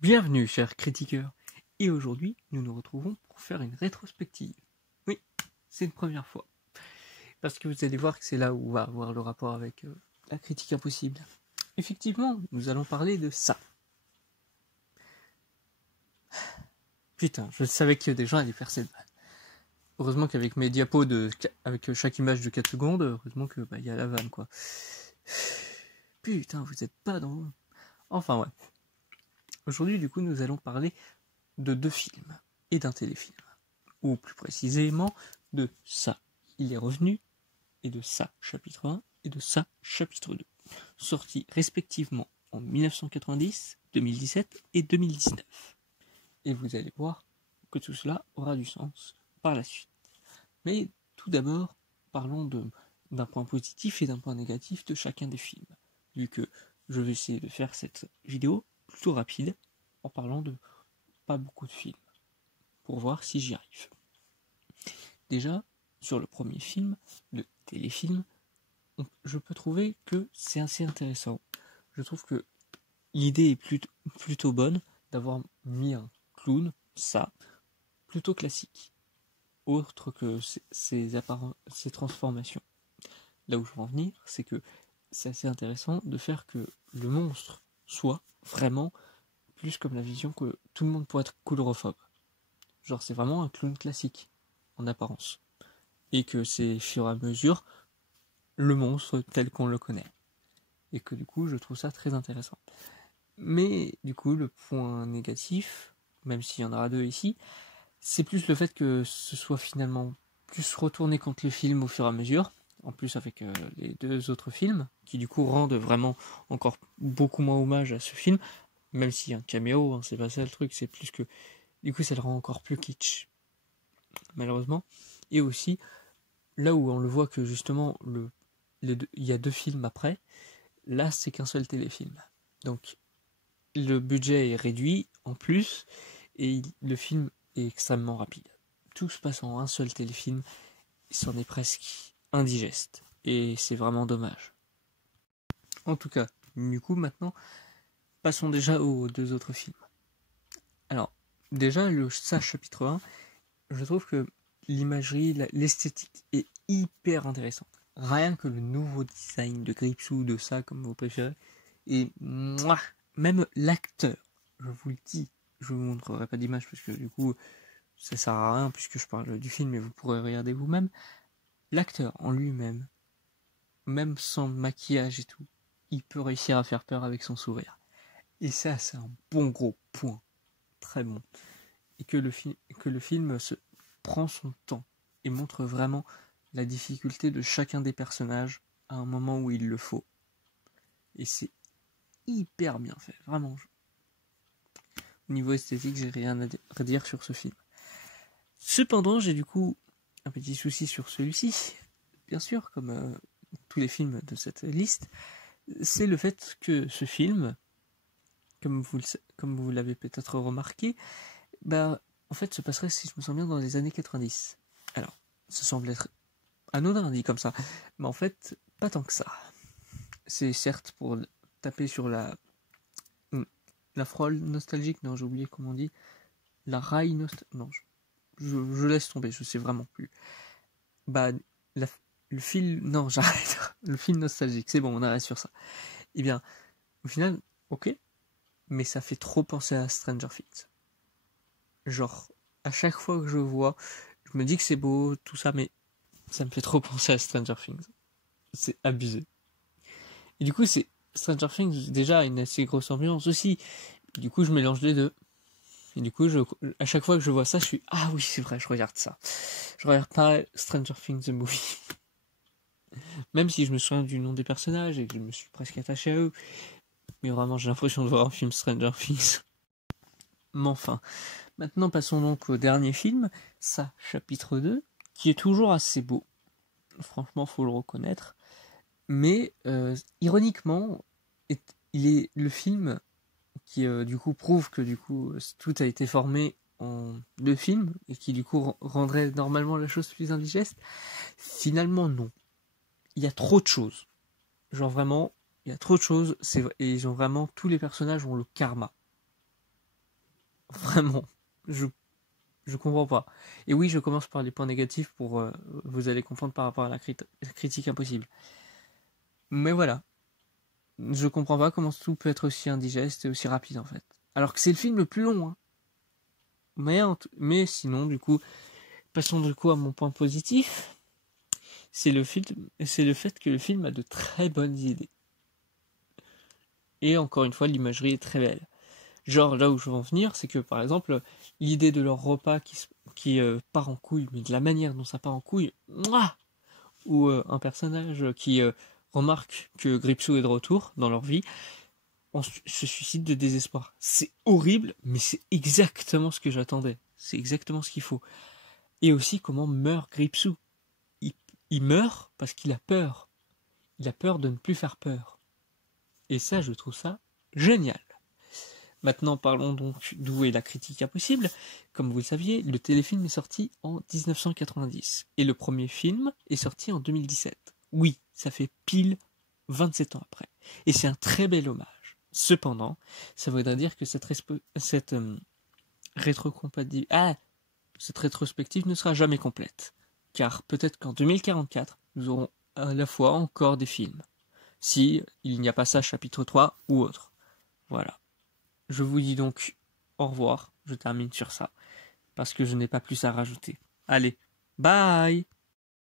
Bienvenue, chers critiqueurs, et aujourd'hui, nous nous retrouvons pour faire une rétrospective. Oui, c'est une première fois, parce que vous allez voir que c'est là où on va avoir le rapport avec la critique impossible. Effectivement, nous allons parler de ça. Putain, je savais que des gens allaient faire cette vanne. Heureusement qu'avec mes diapos avec chaque image de 4 secondes, heureusement que y a la vanne, quoi. Putain, vous êtes pas dans... Enfin, ouais. Aujourd'hui, du coup, nous allons parler de 2 films et d'un téléfilm. Ou plus précisément, de Ça, il est revenu, et de Ça, chapitre 1, et de Ça, chapitre 2. Sortis respectivement en 1990, 2017 et 2019. Et vous allez voir que tout cela aura du sens par la suite. Mais tout d'abord, parlons d'un point positif et d'un point négatif de chacun des films. Vu que je vais essayer de faire cette vidéo plutôt rapide, en parlant de pas beaucoup de films, pour voir si j'y arrive. Déjà, sur le premier film, le téléfilm, je peux trouver que c'est assez intéressant. Je trouve que l'idée est plutôt bonne d'avoir mis un clown, ça, plutôt classique, autre que ces transformations. Là où je veux en venir, c'est que c'est assez intéressant de faire que le monstre soit vraiment plus comme la vision que tout le monde pourrait être coulrophobe. Genre c'est vraiment un clown classique, en apparence. Et que c'est, au fur et à mesure, le monstre tel qu'on le connaît. Et que du coup, je trouve ça très intéressant. Mais du coup, le point négatif, même s'il y en aura 2 ici, c'est plus le fait que ce soit finalement plus retourné contre le film au fur et à mesure, en plus avec les 2 autres films, qui du coup rendent vraiment encore beaucoup moins hommage à ce film, même s'il y a un caméo, hein, c'est pas ça le truc, c'est plus que du coup ça le rend encore plus kitsch, malheureusement. Et aussi, là où on le voit que justement il y a 2 films après, là c'est qu'un seul téléfilm. Donc le budget est réduit en plus et le film est extrêmement rapide. Tout se passe en un seul téléfilm, c'en est presque indigeste et c'est vraiment dommage. En tout cas, du coup maintenant, passons déjà aux 2 autres films. Alors, déjà ça chapitre 1, je trouve que l'imagerie, l'esthétique est hyper intéressante. Rien que le nouveau design de Gripsou, de ça, comme vous préférez, et même l'acteur, je vous le dis, je vous montrerai pas d'image parce que du coup ça sert à rien puisque je parle du film et vous pourrez regarder vous-même. L'acteur en lui-même, même sans maquillage et tout, il peut réussir à faire peur avec son sourire. Et ça, c'est un bon gros point, très bon. Et que le film prend son temps et montre vraiment la difficulté de chacun des personnages à un moment où il le faut. Et c'est hyper bien fait, vraiment. Au niveau esthétique, j'ai rien à dire sur ce film. Cependant, j'ai du coup un petit souci sur celui-ci, bien sûr, comme tous les films de cette liste, c'est le fait que ce film, comme vous l'avez peut-être remarqué, en fait se passerait, si je me sens bien, dans les années 90. Alors, ça semble être anodin dit comme ça, mais en fait, pas tant que ça. C'est certes pour taper sur la frôle nostalgique, non j'ai oublié comment on dit, la raille nostalgique, non je laisse tomber, je sais vraiment plus. Le fil, non j'arrête, le film nostalgique, c'est bon, on arrête sur ça. Eh bien, au final, ok, mais ça fait trop penser à Stranger Things. Genre, à chaque fois que je vois, je me dis que c'est beau, tout ça, mais ça me fait trop penser à Stranger Things. C'est abusé. Et du coup, Stranger Things déjà a une assez grosse ambiance aussi. Et du coup, je mélange les deux. Et du coup, à chaque fois que je vois ça, je suis ah oui, c'est vrai, je regarde ça. Je regarde pas Stranger Things the movie. Même si je me souviens du nom des personnages et que je me suis presque attaché à eux. Mais vraiment, j'ai l'impression de voir un film Stranger Things. Mais enfin, maintenant passons donc au dernier film, ça, chapitre 2, qui est toujours assez beau. Franchement, faut le reconnaître. Mais ironiquement, il est le film qui du coup prouve que du coup tout a été formé en 2 films et qui du coup rendrait normalement la chose plus indigeste. Finalement non. Il y a trop de choses. Genre vraiment, il y a trop de choses. Et ils ont vraiment, tous les personnages ont le karma. Vraiment, je comprends pas. Et oui, je commence par les points négatifs pour vous allez comprendre par rapport à la critique impossible. Mais voilà, je comprends pas comment tout peut être aussi indigeste et aussi rapide en fait. Alors que c'est le film le plus long. Hein. Mais sinon, du coup, passons du coup à mon point positif. C'est le fait que le film a de très bonnes idées. Et encore une fois, l'imagerie est très belle. Genre, là où je veux en venir, c'est que par exemple, l'idée de leur repas qui part en couille, mais de la manière dont ça part en couille, mouah, ou un personnage qui remarque que Gripsou est de retour dans leur vie, on se suicide de désespoir. C'est horrible, mais c'est exactement ce que j'attendais. C'est exactement ce qu'il faut. Et aussi comment meurt Gripsou. Il meurt parce qu'il a peur. Il a peur de ne plus faire peur. Et ça, je trouve ça génial. Maintenant, parlons donc d'où est la critique impossible. Comme vous le saviez, le téléfilm est sorti en 1990 et le premier film est sorti en 2017. Oui, ça fait pile 27 ans après. Et c'est un très bel hommage. Cependant, ça voudrait dire que cette rétrospective ne sera jamais complète. Car peut-être qu'en 2044, nous aurons à la fois encore des films. Si il n'y a pas ça chapitre 3 ou autre. Voilà. Je vous dis donc au revoir, je termine sur ça, parce que je n'ai pas plus à rajouter. Allez, bye!